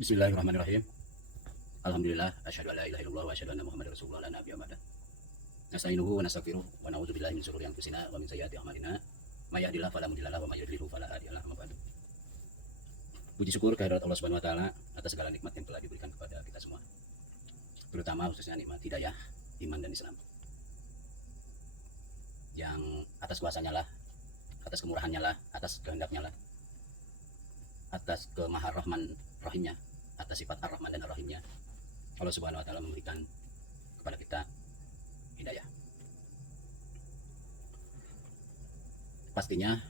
Bismillahirrahmanirrahim. Alhamdulillah, asyhadu an la ilaha illallah wa asyhadu anna Muhammadar Rasulullah la nabiyya ba'da. Nasta'inuhu wa nastaghfiruh wa na'udzu billahi min shururi anfusina wa min sayyiati a'malina. May yahdihillahu fala mudilla lahu wa may yudlilhu fala hadiya lahu. Amma ba'du. Puji syukur kehadirat Allah Subhanahu wa taala atas segala nikmat yang telah diberikan kepada kita semua. Terutama khususnya nikmat hidayah, iman dan Islam. Yang atas kuasanya lah, atas kemurahannya lah, atas kehendaknya lah, atas kemaharahman rahimnya, atas sifat ar-Rahman dan ar-Rahimnya, Allah Subhanahu wa taala memberikan kepada kita hidayah. Pastinya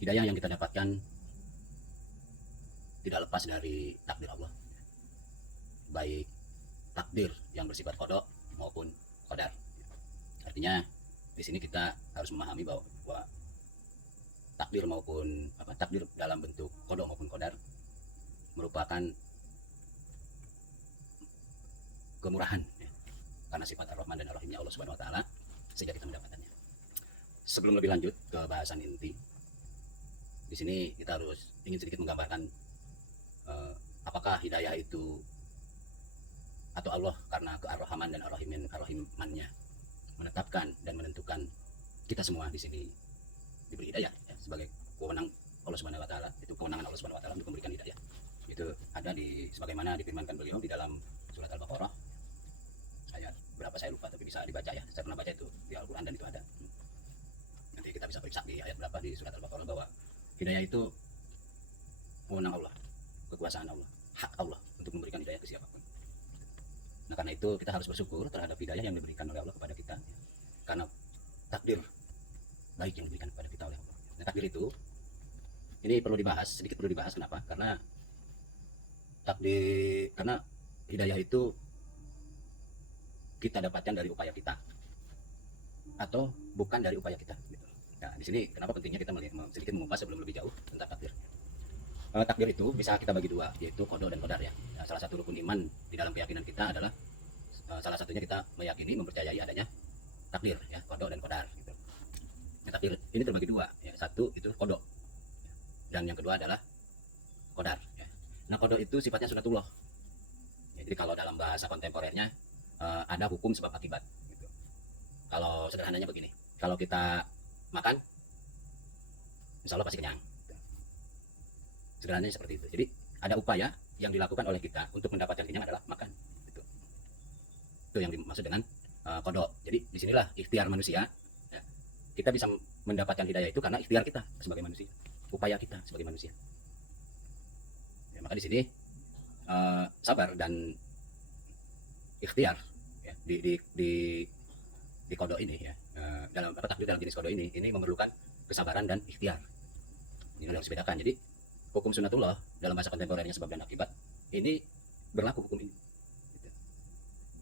hidayah yang kita dapatkan tidak lepas dari takdir Allah, baik takdir yang bersifat qada maupun qadar. Artinya di sini kita harus memahami bahwa takdir maupun takdir dalam bentuk qada maupun qadar merupakan kemurahan ya, karena sifat ar-Rahman dan ar-Rahimnya Allah Subhanahu wa taala sehingga kita mendapatkannya. Sebelum lebih lanjut ke bahasan inti, di sini kita harus ingin sedikit menggambarkan apakah hidayah itu atau Allah karena ke-Ar-Rahman dan ar-Rahimannya menetapkan dan menentukan kita semua di sini diberi hidayah ya, sebagai kewenangan Allah Subhanahu wa taala. Itu kewenangan Allah Subhanahu wa taala untuk memberikan hidayah. Itu ada di sebagaimana difirmankan beliau di dalam surat Al-Baqarah ayat berapa saya lupa, tapi bisa dibaca ya, saya pernah baca itu di Al-Quran dan itu ada. Nanti kita bisa periksa di ayat berapa di surat Al-Baqarah bahwa hidayah itu wewenang Allah, kekuasaan Allah, hak Allah untuk memberikan hidayah ke siapapun. Nah karena itu kita harus bersyukur terhadap hidayah yang diberikan oleh Allah kepada kita ya. Karena takdir baik yang diberikan kepada kita oleh Allah. Nah, takdir itu ini perlu dibahas, sedikit perlu dibahas. Kenapa? Karena hidayah itu kita dapatkan dari upaya kita atau bukan dari upaya kita gitu. Nah di sini kenapa pentingnya kita sedikit mengupas sebelum lebih jauh tentang takdir. Takdir itu bisa kita bagi dua, yaitu qada dan qadar ya. Nah, salah satu rukun iman di dalam keyakinan kita adalah salah satunya kita meyakini, mempercayai adanya takdir ya, qada dan qadar gitu. Nah, takdir ini terbagi dua ya. Satu itu qada dan yang kedua adalah qadar ya. Nah qada itu sifatnya sunatullah ya, jadi kalau dalam bahasa kontemporernya ada hukum sebab akibat gitu. Kalau sederhananya begini, kalau kita makan insya Allah pasti kenyang gitu. Sederhananya seperti itu. Jadi ada upaya yang dilakukan oleh kita untuk mendapatkan kenyang adalah makan gitu. Itu yang dimaksud dengan qada. Jadi disinilah ikhtiar manusia ya. Kita bisa mendapatkan hidayah itu karena ikhtiar kita sebagai manusia, upaya kita sebagai manusia ya. Maka di sini sabar dan ikhtiar ya, di qada ini ya, dalam takdir dalam jenis qada ini memerlukan kesabaran dan ikhtiar. Ini harus bedakan. Jadi hukum sunatullah dalam bahasa kontemporernya sebab dan akibat ini berlaku hukum ini gitu.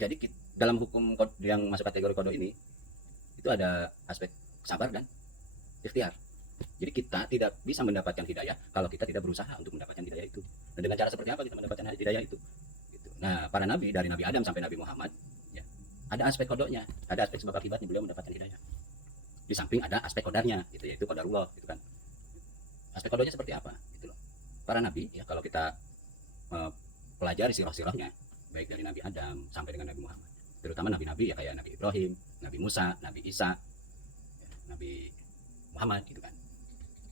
Jadi dalam hukum yang masuk kategori qada ini itu ada aspek sabar dan ikhtiar. Jadi kita tidak bisa mendapatkan hidayah kalau kita tidak berusaha untuk mendapatkan hidayah itu. Dan dengan cara seperti apa kita mendapatkan hidayah itu gitu. Nah para nabi dari Nabi Adam sampai Nabi Muhammad ya, ada aspek qadanya, ada aspek sebab akibatnya beliau mendapatkan hidayah. Di samping ada aspek qadarnya gitu, yaitu qadarullah gitu kan. Aspek qadanya seperti apa gitu loh. Para nabi ya, kalau kita pelajari sirah-sirahnya baik dari Nabi Adam sampai dengan Nabi Muhammad, terutama nabi-nabi ya kayak Nabi Ibrahim, Nabi Musa, Nabi Isa ya, Nabi Muhammad gitu kan.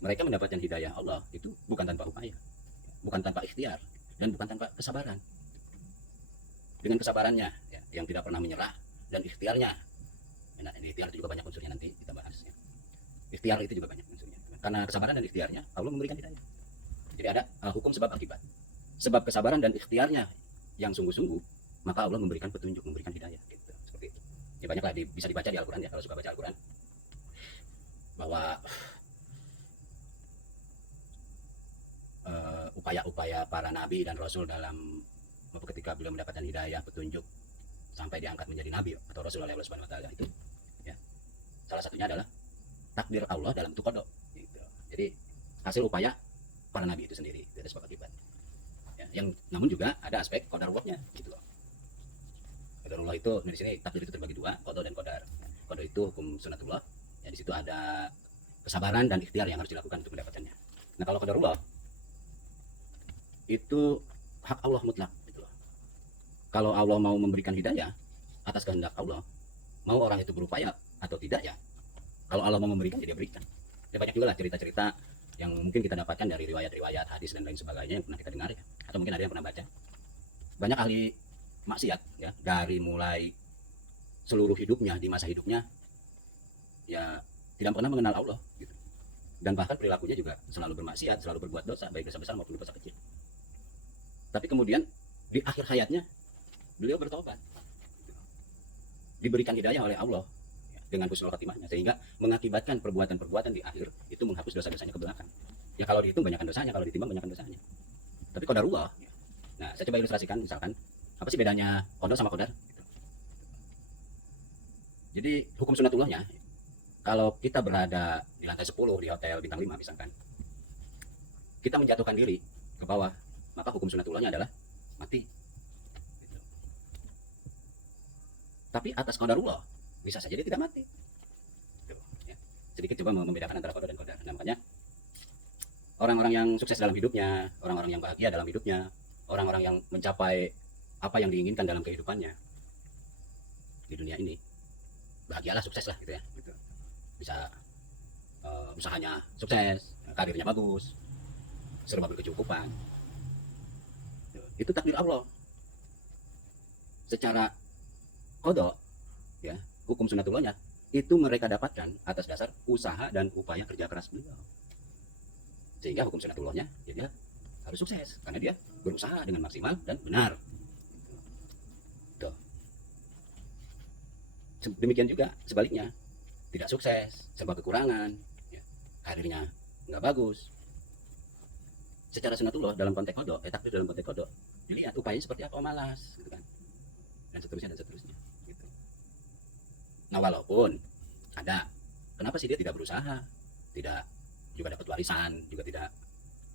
Mereka mendapatkan hidayah Allah itu bukan tanpa upaya, bukan tanpa ikhtiar, dan bukan tanpa kesabaran. Dengan kesabarannya ya, yang tidak pernah menyerah, dan ikhtiarnya. Nah, ini ikhtiar itu juga banyak unsurnya, nanti kita bahas ya. Ikhtiar itu juga banyak unsurnya. Karena kesabaran dan ikhtiarnya Allah memberikan hidayah. Jadi ada hukum sebab akibat. Sebab kesabaran dan ikhtiarnya yang sungguh-sungguh, maka Allah memberikan petunjuk, memberikan hidayah gitu. Seperti itu. Ya banyaklah bisa dibaca di Al-Qur'an ya, kalau suka baca Al-Qur'an. Bahwa upaya-upaya para nabi dan rasul dalam ketika beliau mendapatkan hidayah, petunjuk sampai diangkat menjadi nabi atau rasul oleh Allah Subhanahu wa taala itu ya. Salah satunya adalah takdir Allah dalam itu qada gitu. Jadi hasil upaya para nabi itu sendiri, itu ada sebab akibat. Ya, yang namun juga ada aspek qadarullah-nya gitu loh. Qadarullah itu di sini takdir itu terbagi dua, qada dan qadar. Qada itu hukum sunatullah. Ya di situ ada kesabaran dan ikhtiar yang harus dilakukan untuk mendapatkannya. Nah kalau qadarullah itu hak Allah mutlak gitu loh. Kalau Allah mau memberikan hidayah atas kehendak Allah, mau orang itu berupaya atau tidak ya, kalau Allah mau memberikan ya dia berikan. Ya banyak juga lah cerita-cerita yang mungkin kita dapatkan dari riwayat-riwayat hadis dan lain sebagainya yang pernah kita dengar ya, atau mungkin ada yang pernah baca. Banyak ahli maksiat ya, dari mulai seluruh hidupnya, di masa hidupnya ya tidak pernah mengenal Allah gitu. Dan bahkan perilakunya juga selalu bermaksiat, selalu berbuat dosa, baik dosa besar maupun dosa kecil. Tapi kemudian di akhir hayatnya beliau bertobat, diberikan hidayah oleh Allah ya, dengan husnul khotimahnya, sehingga mengakibatkan perbuatan-perbuatan di akhir itu menghapus dosa-dosanya ke belakang. Ya kalau dihitung banyakkan dosanya, kalau ditimbang banyakkan dosanya. Tapi qadarullah ya. Nah, saya coba ilustrasikan misalkan apa sih bedanya qada sama qadar gitu. Jadi hukum sunatullahnya, kalau kita berada di lantai 10 di hotel bintang 5 misalkan, kita menjatuhkan diri ke bawah, maka hukum sunatullahnya adalah mati. Gitu. Tapi atas qadarullah bisa saja dia tidak mati. Gitu, ya. Sedikit coba membedakan antara qada dan qadar. Nah, makanya orang-orang yang sukses dalam hidupnya, orang-orang yang bahagia dalam hidupnya, orang-orang yang mencapai apa yang diinginkan dalam kehidupannya di dunia ini, bahagialah, sukses lah gitu ya. Gitu. Bisa usahanya sukses, karirnya bagus, serba berkecukupan. Itu takdir Allah. Secara qada ya, hukum sunatullahnya itu mereka dapatkan atas dasar usaha dan upaya kerja keras beliau. Sehingga hukum sunatullahnya ya dia harus sukses karena dia berusaha dengan maksimal dan benar. Tuh. Demikian juga sebaliknya, tidak sukses, serba kekurangan, ya, karirnya nggak bagus. Secara sunatullah dalam konteks qada, takdir dalam konteks qada, dilihat upayanya seperti apa, malas, gitu kan, dan seterusnya dan seterusnya. Gitu. Nah walaupun ada, kenapa sih dia tidak berusaha, tidak juga dapat warisan, juga tidak,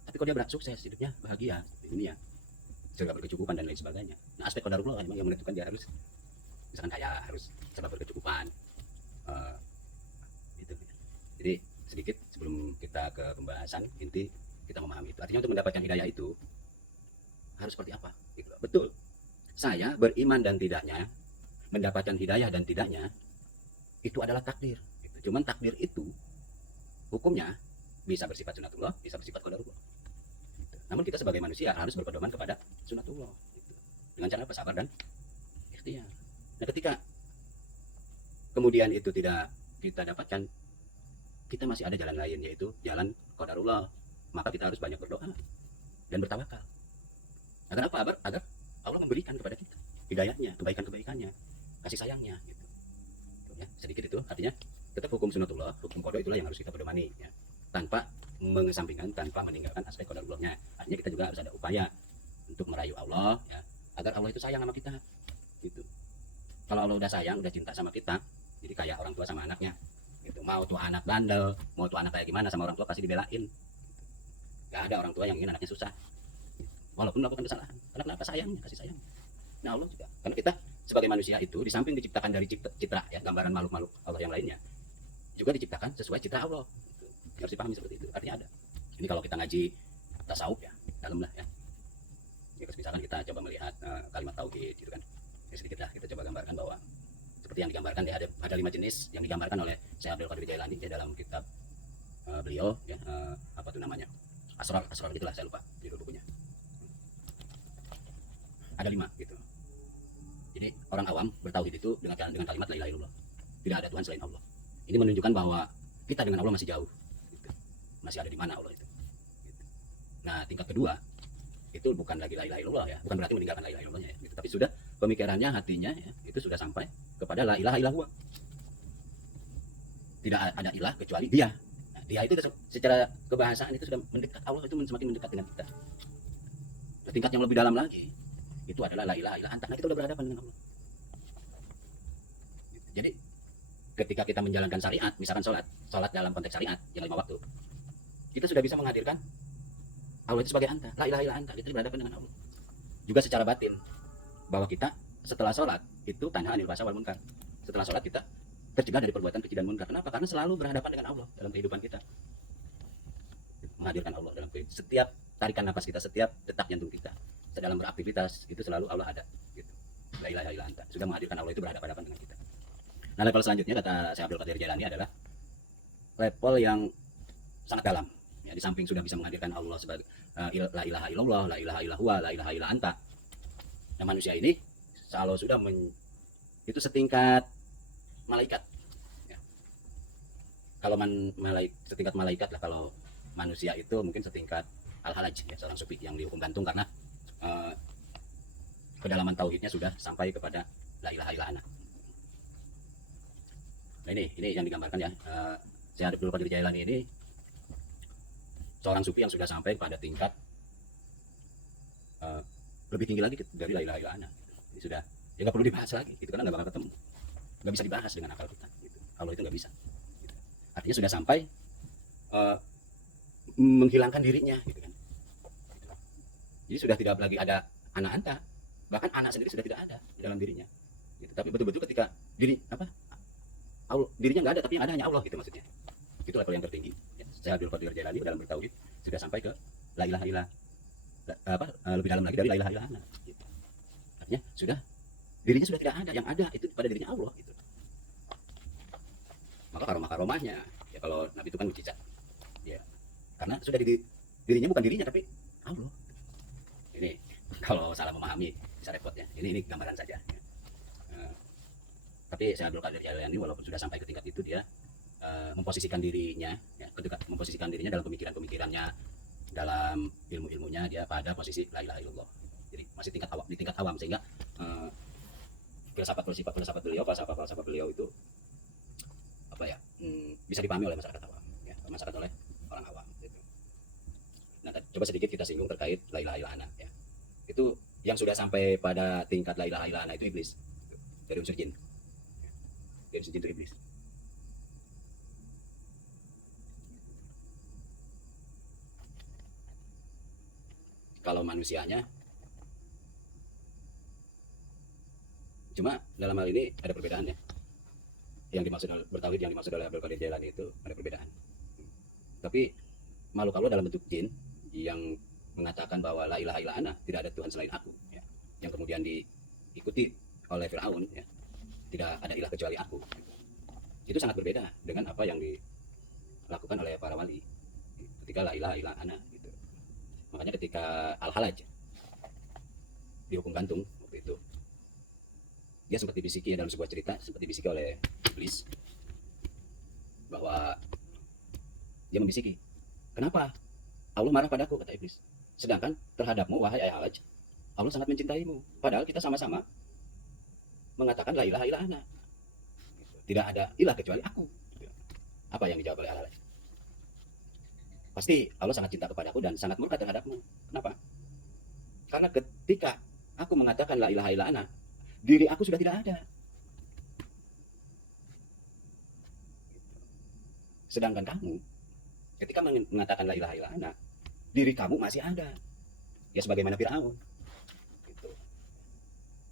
tapi kalau dia berat sukses, hidupnya bahagia, ini ya, serba berkecukupan dan lain sebagainya. Nah aspek qadarullah memang yang menentukan dia harus, misalkan kaya, harus serba berkecukupan. Gitu. Jadi sedikit sebelum kita ke pembahasan inti, kita memahami itu. Artinya untuk mendapatkan hidayah itu harus seperti apa? Gitu. Betul. Saya beriman dan tidaknya, mendapatkan hidayah dan tidaknya, itu adalah takdir. Gitu. Cuman takdir itu hukumnya bisa bersifat sunatullah, bisa bersifat qadarullah. Gitu. Namun kita sebagai manusia harus berpedoman kepada sunatullah. Gitu. Dengan cara bersabar dan ikhtiar. Nah ketika kemudian itu tidak kita dapatkan, kita masih ada jalan lain, yaitu jalan qadarullah. Maka kita harus banyak berdoa dan bertawakal. Agar apa? Agar Allah memberikan kepada kita hidayahnya, kebaikan-kebaikannya, kasih sayangnya. Gitu. Ya, sedikit itu artinya tetap hukum sunatullah, hukum qada itulah yang harus kita pedomani. Ya. Tanpa mengesampingkan, tanpa meninggalkan aspek qadarullahnya. Artinya kita juga harus ada upaya untuk merayu Allah, ya, agar Allah itu sayang sama kita. Gitu. Kalau Allah udah sayang, udah cinta sama kita, jadi kayak orang tua sama anaknya. Gitu. Mau tuh anak bandel, mau tuh anak kayak gimana sama orang tua pasti dibelain. Gak ada orang tua yang ingin anaknya susah walaupun melakukan kesalahan. Karena kenapa? Sayangnya, kasih sayang. Nah Allah juga, karena kita sebagai manusia itu di samping diciptakan dari citra ya, gambaran makhluk-makhluk Allah yang lainnya, juga diciptakan sesuai citra Allah. Harus dipahami seperti itu. Artinya ada. Ini kalau kita ngaji tasawuf ya, dalam lah ya. Ya misalkan kita coba melihat kalimat tauhid gitu kan. Ya, sedikit lah kita coba gambarkan bahwa seperti yang digambarkan ya, ada 5 jenis yang digambarkan oleh Syekh Abdul Qadir Jailani ya, dalam kitab beliau ya, apa tuh namanya? Asrar gitulah, saya lupa judul bukunya. Ada 5 gitu. Jadi orang awam bertauhid itu dengan kalimat la ilaha illallah. Tidak ada Tuhan selain Allah. Ini menunjukkan bahwa kita dengan Allah masih jauh. Gitu. Masih ada di mana Allah itu. Gitu. Nah tingkat kedua itu bukan lagi la ilaha illallah ya, bukan berarti meninggalkan la ilaha illallahnya ya. Gitu. Tapi sudah pemikirannya, hatinya ya, itu sudah sampai kepada la ilaha illallah. Tidak ada ilah kecuali Dia. Dia itu secara kebahasaan itu sudah mendekat, Allah itu semakin mendekat dengan kita. Nah, tingkat yang lebih dalam lagi itu adalah la ilaha illa anta. Nah, kita sudah berhadapan dengan Allah. Jadi ketika kita menjalankan syariat, misalkan sholat dalam konteks syariat yang 5 waktu, kita sudah bisa menghadirkan Allah itu sebagai anta, la ilaha illa anta. Kita berhadapan dengan Allah. Juga secara batin, bahwa kita setelah sholat itu tanha anil fahsya wal munkar. Setelah sholat kita tercegah dari perbuatan keji dan munkar. Kenapa? Karena selalu berhadapan dengan Allah dalam kehidupan kita. Menghadirkan Allah dalam kehidupan. Setiap tarikan nafas kita, setiap detak jantung kita, dalam beraktivitas itu selalu Allah ada gitu. La ilaha illa anta, sudah menghadirkan Allah itu berhadapan-hadapan dengan kita. Nah, level selanjutnya kata Syekh Abdul Qadir Jailani adalah level yang sangat dalam. Ya, di samping sudah bisa menghadirkan Allah sebagai la ilaha illallah, la ilaha illallah, la ilaha illa anta. Nah, manusia ini kalau sudah itu setingkat malaikat. Ya. Kalau setingkat malaikat lah, kalau manusia itu mungkin setingkat Al-Halaj, ya, seorang sufi yang dihukum gantung karena uh, kedalaman tauhidnya sudah sampai kepada la ilaha illa ana. Nah, ini yang digambarkan ya. Syekh Abdul Qadir Jailani ini seorang sufi yang sudah sampai pada tingkat lebih tinggi lagi dari la ilaha illa ana. Ini sudah ya nggak perlu dibahas lagi gitu, karena nggak bakal ketemu, nggak bisa dibahas dengan akal kita gitu. Kalau itu nggak bisa gitu. Artinya sudah sampai menghilangkan dirinya gitu kan. Jadi sudah tidak lagi ada anak anta, bahkan anak sendiri sudah tidak ada di dalam dirinya gitu. Tapi betul-betul ketika dirinya nggak ada, tapi yang ada hanya Allah gitu maksudnya. Itu level yang tertinggi ya. Syekh Abdul Qadir Jailani dalam bertauhid sudah sampai ke la ilaha illa lebih dalam lagi dari la ilaha illa ana gitu. Artinya sudah dirinya sudah tidak ada, yang ada itu pada dirinya Allah gitu. Maka karomah-karomahnya ya, kalau Nabi itu kan mukjizat ya, karena sudah dirinya bukan dirinya tapi Allah. Ini kalau salah memahami bisa repot ya. Ini gambaran saja ya. Tapi Syekh Abdul Qadir Jailani walaupun sudah sampai ke tingkat itu, dia memposisikan dirinya ya, ketika memposisikan dirinya dalam pemikiran-pemikirannya, dalam ilmu-ilmunya, dia pada posisi la ilaha illallah. Jadi masih di tingkat awam, sehingga filsafat beliau itu apa ya, bisa dipahami oleh masyarakat awam ya, oleh orang awam gitu. Nah, coba sedikit kita singgung terkait la ilaha illa ana ya. Itu yang sudah sampai pada tingkat la ilaha illa ana itu iblis gitu. Dari unsur jin. Dari unsur jin itu iblis. Kalau manusianya, cuma dalam hal ini ada perbedaan ya. Yang dimaksud bertauhid, yang dimaksud oleh Abdul Qadir Jailani itu ada perbedaan. Tapi makhluk Allah dalam bentuk jin yang mengatakan bahwa la ilaha illa ana, tidak ada Tuhan selain aku ya, yang kemudian diikuti oleh Firaun ya, tidak ada ilah kecuali aku, itu sangat berbeda dengan apa yang dilakukan oleh para wali ketika la ilaha illa ana gitu. Makanya ketika Al-Halaj dihukum gantung waktu itu, dia sempat dibisiki dalam sebuah cerita, sempat dibisiki oleh iblis bahwa dia membisiki, kenapa Allah marah padaku, kata iblis, sedangkan terhadapmu wahai Al-Halaj Allah sangat mencintaimu, padahal kita sama-sama mengatakan la ilaha illa ana, tidak ada ilah kecuali aku. Apa yang dijawab oleh Al-Halaj? Pasti Allah sangat cinta kepadaku dan sangat murka terhadapmu. Kenapa? Karena ketika aku mengatakan la ilaha illa ana, diri aku sudah tidak ada. Sedangkan kamu, ketika mengatakan la ilaha illa ana, diri kamu masih ada. Ya sebagaimana Firaun. Gitu.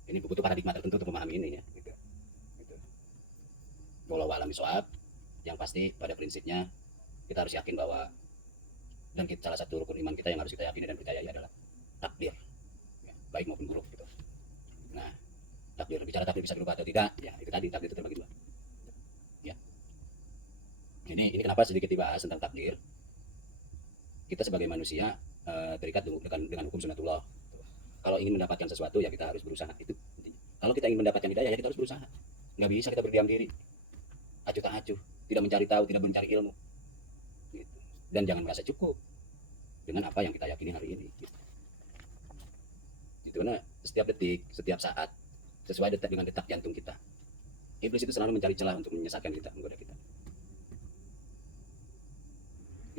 Ini butuh paradigma tertentu untuk memahami ini ya. Gitu. Wallahu a'lam bishawab. Yang pasti pada prinsipnya kita harus yakin bahwa, dan salah satu rukun iman kita yang harus kita yakini dan percayai adalah takdir ya, baik maupun buruk gitu. Nah, bicara takdir bisa berubah atau tidak ya, itu tadi, takdir itu terbagi dua ya. Ini kenapa sedikit dibahas tentang takdir. Kita sebagai manusia terikat dengan hukum sunatullah. Kalau ingin mendapatkan sesuatu ya kita harus berusaha, itu intinya. Kalau kita ingin mendapatkan hidayah ya kita harus berusaha, nggak bisa kita berdiam diri acuh tak acuh, tidak mencari tahu, tidak mencari ilmu gitu. Dan jangan merasa cukup dengan apa yang kita yakini hari ini gitu. Karena setiap detik, setiap saat sesuai dengan detak jantung kita, iblis itu selalu mencari celah untuk menyesatkan kita, menggoda kita.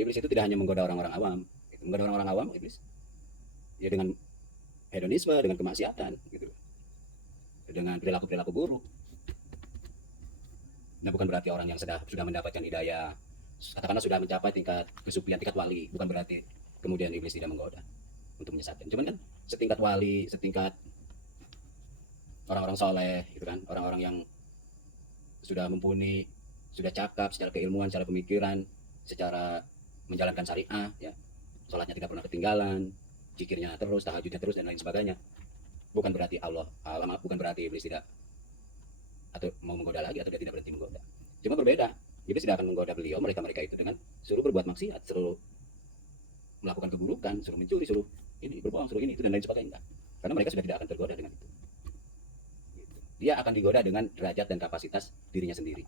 Iblis itu tidak hanya menggoda orang-orang awam, menggoda orang-orang awam iblis ya dengan hedonisme, dengan kemaksiatan gitu, dengan perilaku buruk. Nah, bukan berarti orang yang sudah mendapatkan hidayah, katakanlah sudah mencapai tingkat kesufian, tingkat wali, bukan berarti kemudian iblis tidak menggoda untuk menyesatkan. Cuman kan setingkat wali, setingkat orang-orang soleh gitu kan, orang-orang yang sudah mumpuni, sudah cakap secara keilmuan, secara pemikiran, secara menjalankan syariah ya, sholatnya tidak pernah ketinggalan, zikirnya terus, tahajudnya terus dan lain sebagainya. Bukan berarti bukan berarti iblis tidak atau mau menggoda lagi atau dia tidak berhenti menggoda. Cuma berbeda. Iblis tidak akan menggoda beliau, mereka itu dengan suruh berbuat maksiat, suruh melakukan keburukan, suruh mencuri, suruh ini berbohong, suruh ini itu dan lain sebagainya. Karena mereka sudah tidak akan tergoda dengan itu. Dia akan digoda dengan derajat dan kapasitas dirinya sendiri.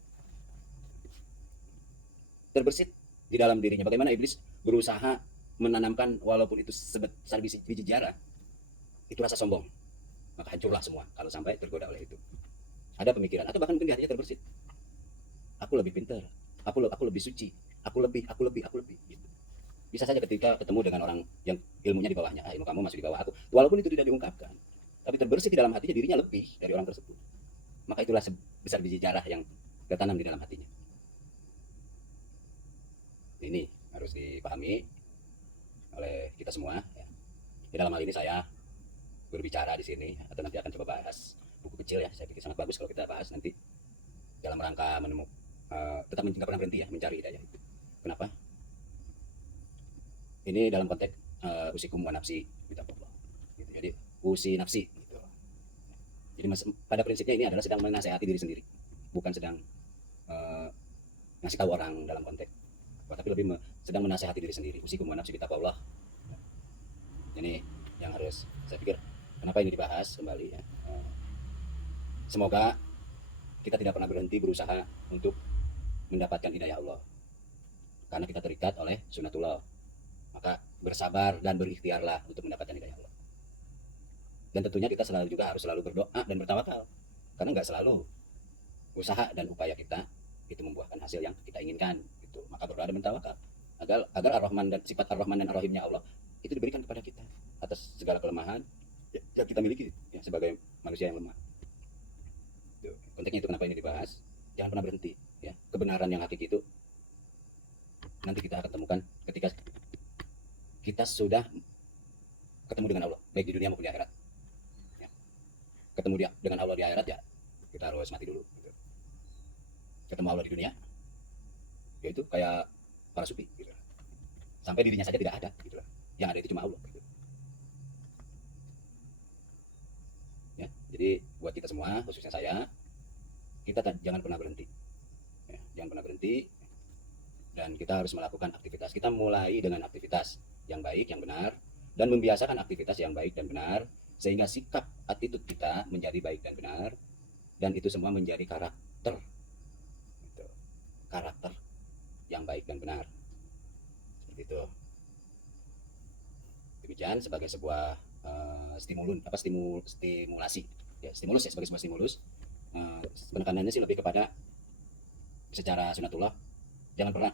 Terbersit di dalam dirinya. Bagaimana iblis berusaha menanamkan walaupun itu sebesar biji jara, itu rasa sombong. Maka hancurlah semua kalau sampai tergoda oleh itu. Ada pemikiran atau bahkan mungkin di hatinya terbersit. Aku lebih pintar, aku lebih suci, aku lebih gitu. Bisa saja ketika ketemu dengan orang yang ilmunya di bawahnya, ilmu kamu masih di bawah aku, walaupun itu tidak diungkapkan, tapi terbersit di dalam hatinya dirinya lebih dari orang tersebut. Maka itulah sebesar biji jarah yang tertanam di dalam hatinya. Ini harus dipahami oleh kita semua. Ya. Di dalam hal ini saya berbicara di sini atau nanti akan coba bahas buku kecil ya. Saya pikir sangat bagus kalau kita bahas nanti dalam rangka menemukan tetap nggak pernah berhenti ya mencari hidayah itu. Kenapa? Ini dalam konteks usikum wa nafsi gitu. Jadi usi nafsi gitu. Jadi pada prinsipnya ini adalah sedang menasehati diri sendiri, bukan sedang ngasih tahu orang dalam konteks, tapi lebih sedang menasehati diri sendiri. Usikum wa nafsi bitaqwallah. Ini yang harus saya pikir kenapa ini dibahas kembali ya. Semoga kita tidak pernah berhenti berusaha untuk mendapatkan hidayah Allah. Karena kita terikat oleh sunnatullah. Maka bersabar dan berikhtiarlah untuk mendapatkan hidayah Allah. Dan tentunya kita harus selalu berdoa dan bertawakal. Karena nggak selalu usaha dan upaya kita itu membuahkan hasil yang kita inginkan. Gitu. Maka berdoa dan bertawakal. Agar Ar-Rahman dan sifat Ar-Rahman dan Ar-Rahimnya Allah itu diberikan kepada kita atas segala kelemahan yang kita miliki ya, sebagai manusia yang lemah. Konteksnya itu kenapa ini dibahas. Jangan pernah berhenti ya. Kebenaran yang hakiki itu nanti kita akan temukan ketika kita sudah ketemu dengan Allah baik di dunia maupun di akhirat ya. Ketemu dengan Allah di akhirat ya kita harus mati dulu gitu. Ketemu Allah di dunia yaitu kayak para sufi gitu. Sampai dirinya saja tidak ada gitu. Yang ada itu cuma Allah gitu. Ya, jadi buat kita semua khususnya saya, kita jangan pernah berhenti ya, jangan pernah berhenti. Dan kita harus melakukan aktivitas. Kita mulai dengan aktivitas yang baik, yang benar, dan membiasakan aktivitas yang baik dan benar, sehingga sikap attitude kita menjadi baik dan benar, dan itu semua menjadi karakter, gitu. Karakter yang baik dan benar, seperti itu. Demikian sebagai sebuah stimulasi, ya, stimulus ya sebagai sebuah stimulus. Penekanannya sih lebih kepada secara sunatullah. Jangan pernah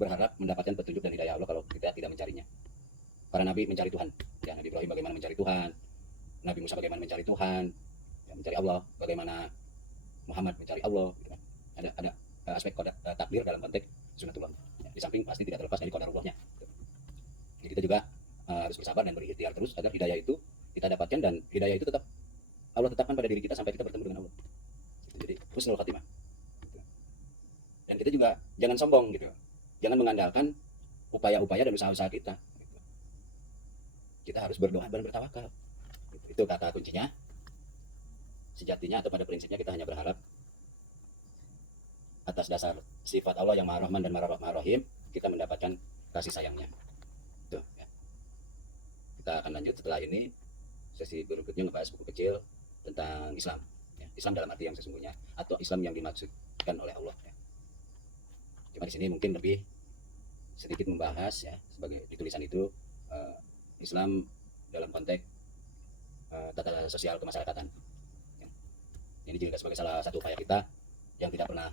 berharap mendapatkan petunjuk dan hidayah Allah kalau kita tidak mencarinya. Para nabi mencari Tuhan. Ya, Nabi Ibrahim bagaimana mencari Tuhan, Nabi Musa bagaimana mencari Tuhan, ya, mencari Allah, bagaimana Muhammad mencari Allah. Gitu kan. Ada aspek takdir dalam konteks sunatullah. Ya, di samping pasti tidak terlepas dari qadarullahnya. Jadi kita juga harus bersabar dan berikhtiar terus agar hidayah itu kita dapatkan, dan hidayah itu tetap Allah tetapkan pada diri kita sampai kita bertemu dengan Allah. Jadi husnul khatimah. Dan kita juga jangan sombong gitu. Jangan mengandalkan upaya-upaya dan usaha-usaha kita. Gitu. Kita harus berdoa dan bertawakal. Gitu. Itu kata kuncinya. Sejatinya atau pada prinsipnya kita hanya berharap atas dasar sifat Allah yang Maha Rahman dan Maha Rahim, kita mendapatkan kasih sayangnya. Itu, ya. Kita akan lanjut setelah ini. Sesi berikutnya ngebahas buku kecil tentang Islam. Ya. Islam dalam arti yang sesungguhnya atau Islam yang dimaksudkan oleh Allah. Ya. Cuma di sini mungkin lebih sedikit membahas ya sebagai di tulisan itu Islam dalam konteks tata sosial kemasyarakatan. Ya. Ini juga sebagai salah satu upaya kita yang tidak pernah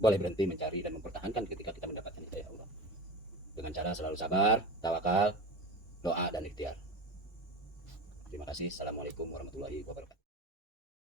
boleh berhenti mencari dan mempertahankan ketika kita mendapatkan hidayah Allah. Dengan cara selalu sabar, tawakal, doa dan ikhtiar. Terima kasih. Assalamualaikum warahmatullahi wabarakatuh.